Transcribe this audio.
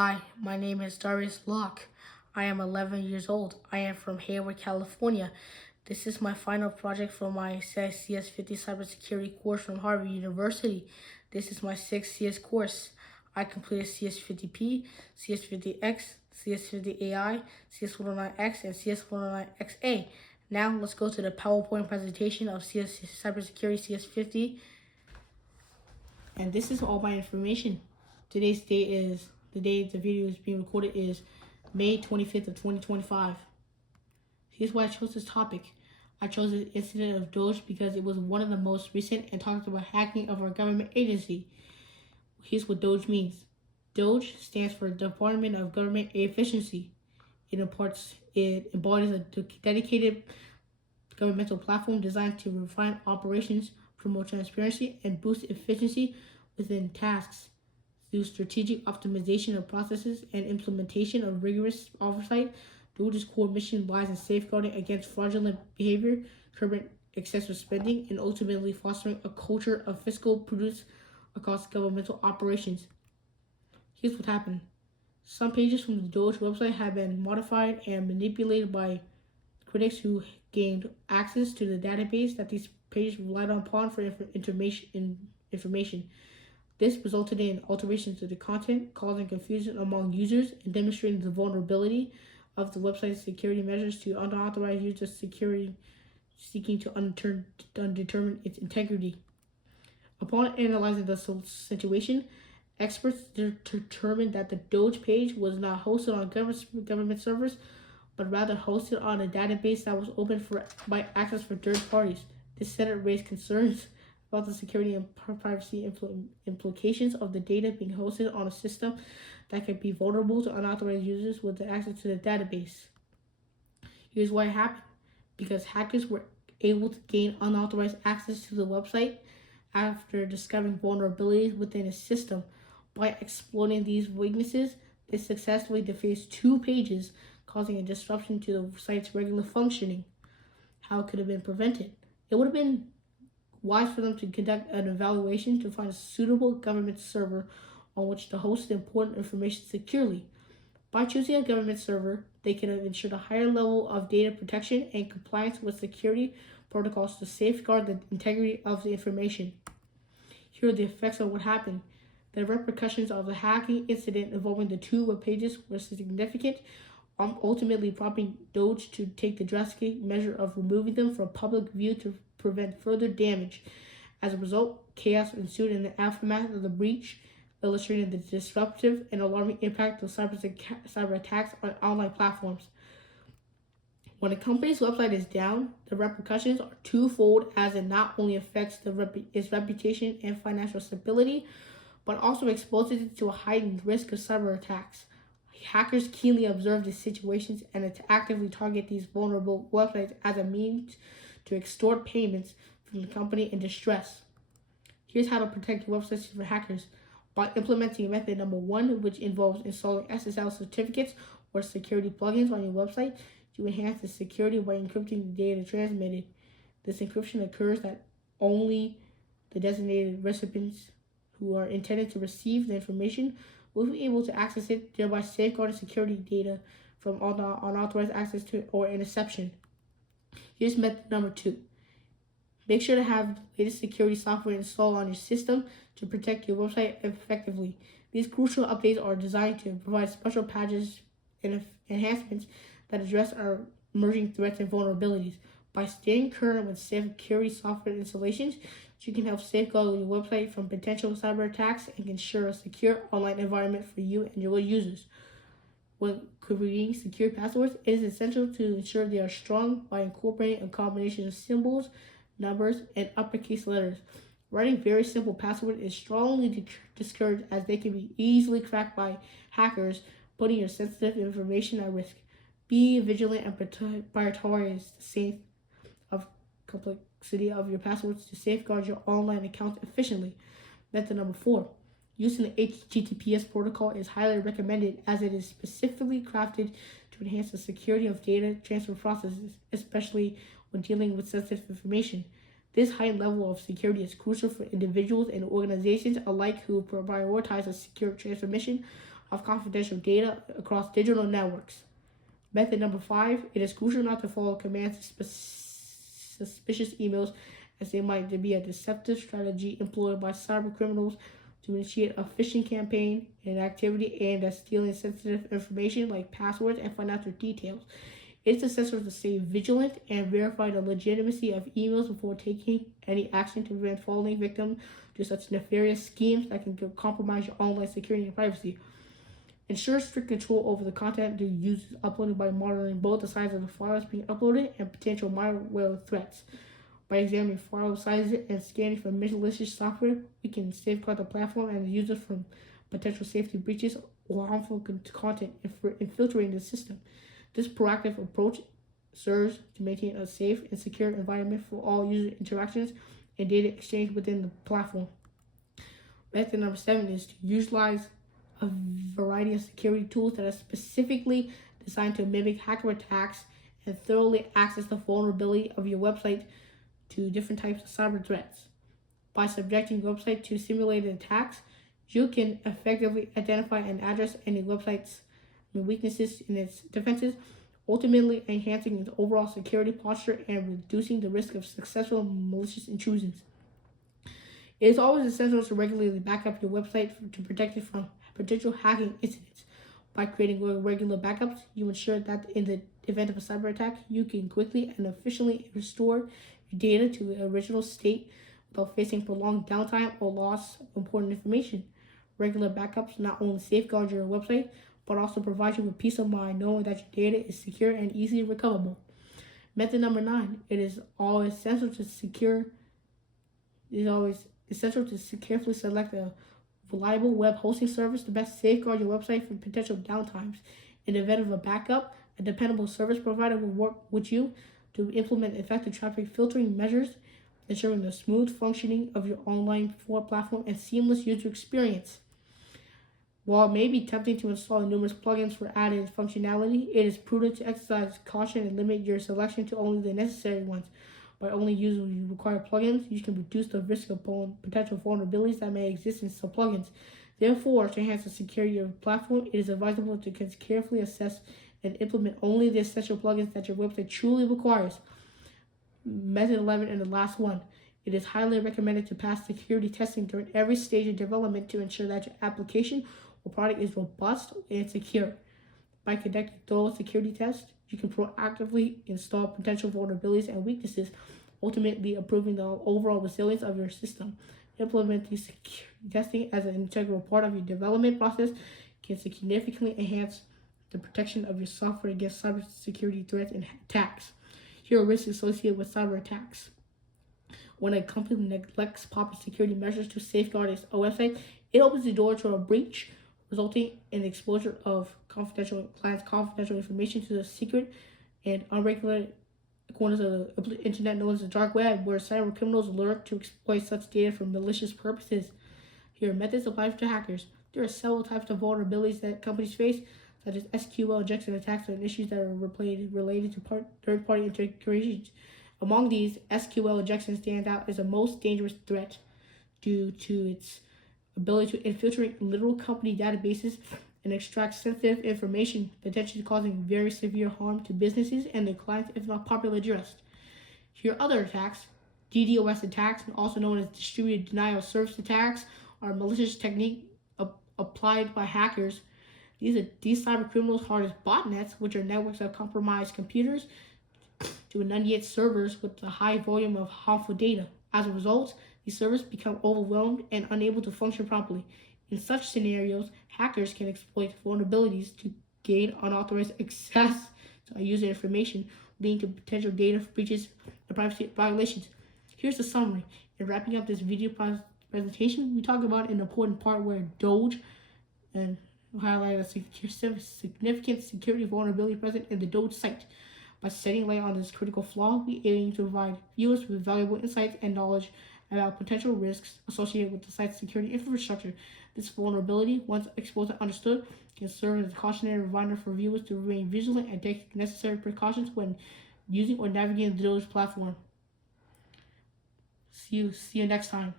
Hi, my name is Darius Locke. I am 11 years old. I am from Hayward, California. This is my final project for my CS50 Cybersecurity course from Harvard University. This is my sixth CS course. I completed CS50P, CS50X, CS50AI, CS109X, and CS109XA. Now let's go to the PowerPoint presentation of CS Cybersecurity CS50. And this is all my information. Today's date is the day the video is being recorded is May 25th of 2025. Here's why I chose this topic. I chose the incident of Doge because it was one of the most recent and talked about hacking of our government agency. Here's what Doge means. Doge stands for Department of Government Efficiency. It embodies a dedicated governmental platform designed to refine operations, promote transparency, and boost efficiency within tasks. Through strategic optimization of processes and implementation of rigorous oversight, Doge's core mission lies in safeguarding against fraudulent behavior, curbing excessive spending, and ultimately fostering a culture of fiscal prudence across governmental operations. Here's what happened. Some pages from the Doge website have been modified and manipulated by critics who gained access to the database that these pages relied upon for information. This resulted in alterations to the content, causing confusion among users and demonstrating the vulnerability of the website's security measures to unauthorized users seeking to undetermine its integrity. Upon analyzing the situation, experts determined that the Doge page was not hosted on government servers, but rather hosted on a database that was open by access for third parties. This said raised concerns about the security and privacy implications of the data being hosted on a system that could be vulnerable to unauthorized users with access to the database. Here's why it happened. Because hackers were able to gain unauthorized access to the website after discovering vulnerabilities within a system. By exploiting these weaknesses, they successfully defaced 2 pages, causing a disruption to the site's regular functioning. How it could have been prevented? It would have been wise for them to conduct an evaluation to find a suitable government server on which to host important information securely. By choosing a government server, they could have ensured a higher level of data protection and compliance with security protocols to safeguard the integrity of the information. Here are the effects of what happened. The repercussions of the hacking incident involving the 2 web pages were significant, ultimately prompting Doge to take the drastic measure of removing them from public view to prevent further damage. As a result, chaos ensued in the aftermath of the breach, illustrating the disruptive and alarming impact of cyber attacks on online platforms. When a company's website is down, the repercussions are twofold, as it not only affects its reputation and financial stability, but also exposes it to a heightened risk of cyber attacks. Hackers keenly observe these situations and actively target these vulnerable websites as a means to extort payments from the company in distress. Here's how to protect your websites from hackers. By implementing method number 1, which involves installing SSL certificates or security plugins on your website, you enhance the security by encrypting the data transmitted. This encryption occurs that only the designated recipients who are intended to receive the information will be able to access it, thereby safeguarding security data from unauthorized access to or interception. Here's method number 2. Make sure to have the latest security software installed on your system to protect your website effectively. These crucial updates are designed to provide special patches and enhancements that address our emerging threats and vulnerabilities. By staying current with security software installations, you can help safeguard your website from potential cyber attacks and ensure a secure online environment for you and your users. When creating secure passwords, it is essential to ensure they are strong by incorporating a combination of symbols, numbers, and uppercase letters. Writing very simple passwords is strongly discouraged, as they can be easily cracked by hackers, putting your sensitive information at risk. Be vigilant and prioritize the safe of complexity of your passwords to safeguard your online accounts efficiently. Method number 4. Using the HTTPS protocol is highly recommended, as it is specifically crafted to enhance the security of data transfer processes, especially when dealing with sensitive information. This high level of security is crucial for individuals and organizations alike who prioritize a secure transmission of confidential data across digital networks. Method number 5, it is crucial not to follow commands to suspicious emails, as they might be a deceptive strategy employed by cyber criminals to initiate a phishing campaign and activity aimed at stealing sensitive information like passwords and financial details. It's essential to stay vigilant and verify the legitimacy of emails before taking any action to prevent falling victim to such nefarious schemes that can compromise your online security and privacy. Ensure strict control over the content the user is uploading by monitoring both the size of the files being uploaded and potential malware threats. By examining file sizes and scanning for malicious software, we can safeguard the platform and the user from potential safety breaches or harmful content infiltrating the system. This proactive approach serves to maintain a safe and secure environment for all user interactions and data exchange within the platform. Method number 7 is to utilize a variety of security tools that are specifically designed to mimic hacker attacks and thoroughly access the vulnerability of your website to different types of cyber threats. By subjecting your website to simulated attacks, you can effectively identify and address any website's weaknesses in its defenses, ultimately enhancing its overall security posture and reducing the risk of successful malicious intrusions. It is always essential to regularly back up your website to protect it from potential hacking incidents. By creating regular backups, you ensure that in the event of a cyber attack, you can quickly and efficiently restore your data to the original state without facing prolonged downtime or loss of important information. Regular backups not only safeguard your website, but also provide you with peace of mind knowing that your data is secure and easily recoverable. Method number 9, it is always essential to carefully select a reliable web hosting service to best safeguard your website from potential downtimes. In the event of a backup, a dependable service provider will work with you to implement effective traffic filtering measures, ensuring the smooth functioning of your online platform and seamless user experience. While it may be tempting to install numerous plugins for added functionality, it is prudent to exercise caution and limit your selection to only the necessary ones. By only using required plugins, you can reduce the risk of potential vulnerabilities that may exist in some plugins. Therefore, to enhance the security of your platform, it is advisable to carefully assess and implement only the essential plugins that your website truly requires. Method 11 and the last one. It is highly recommended to pass security testing during every stage of development to ensure that your application or product is robust and secure. By conducting thorough security tests, you can proactively install potential vulnerabilities and weaknesses, ultimately improving the overall resilience of your system. Implementing security testing as an integral part of your development process can significantly enhance the protection of your software against cybersecurity threats and attacks. Here are risks associated with cyber attacks. When a company neglects proper security measures to safeguard its website, it opens the door to a breach, resulting in the exposure of clients' confidential information to the secret and unregulated corners of the internet known as the dark web, where cyber criminals lurk to exploit such data for malicious purposes. Here are methods applied to hackers. There are several types of vulnerabilities that companies face, such as SQL injection attacks and issues that are related to third-party integrations. Among these, SQL injection stands out as the most dangerous threat due to its ability to infiltrate literal company databases and extract sensitive information, potentially causing very severe harm to businesses and their clients if not properly addressed. Here are other attacks. DDoS attacks, also known as distributed denial of service attacks, are a malicious technique applied by hackers. These cyber criminals harness botnets, which are networks of compromised computers, to inundate servers with a high volume of harmful data. As a result, these servers become overwhelmed and unable to function properly. In such scenarios, hackers can exploit vulnerabilities to gain unauthorized access to user information, leading to potential data breaches and privacy violations. Here's the summary. In wrapping up this video presentation, we talk about an important part where Doge and highlight a significant security vulnerability present in the Doge site. By shedding light on this critical flaw, we aim to provide viewers with valuable insights and knowledge about potential risks associated with the site's security infrastructure. This vulnerability, once exposed and understood, can serve as a cautionary reminder for viewers to remain vigilant and take necessary precautions when using or navigating the Doge platform. See you next time.